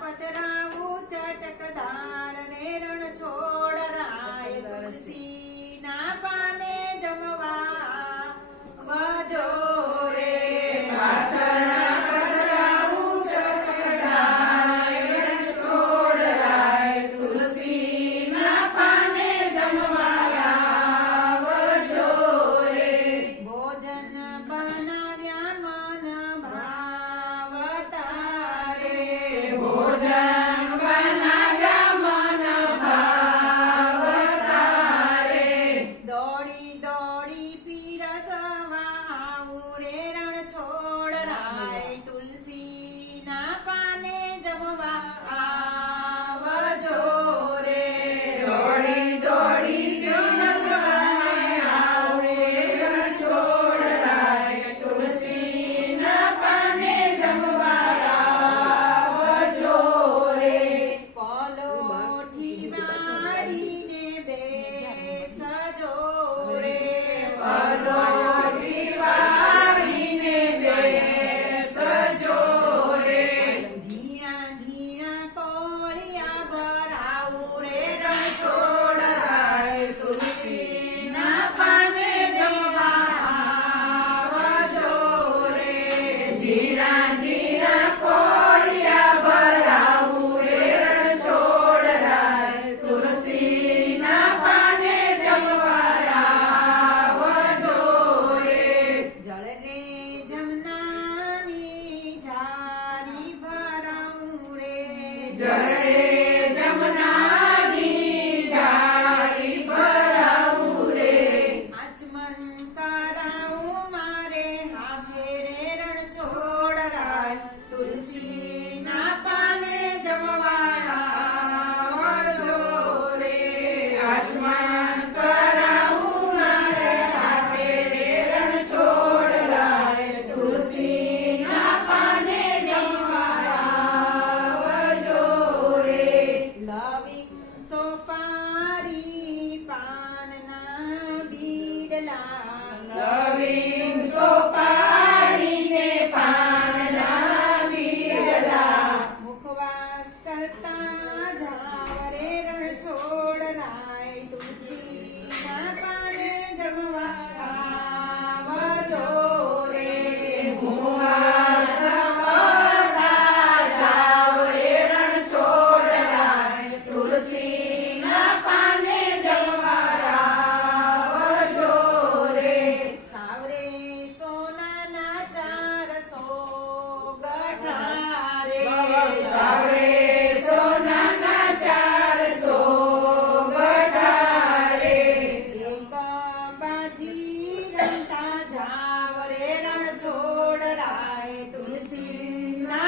પધરાવું ચટકદાર ને રણ છો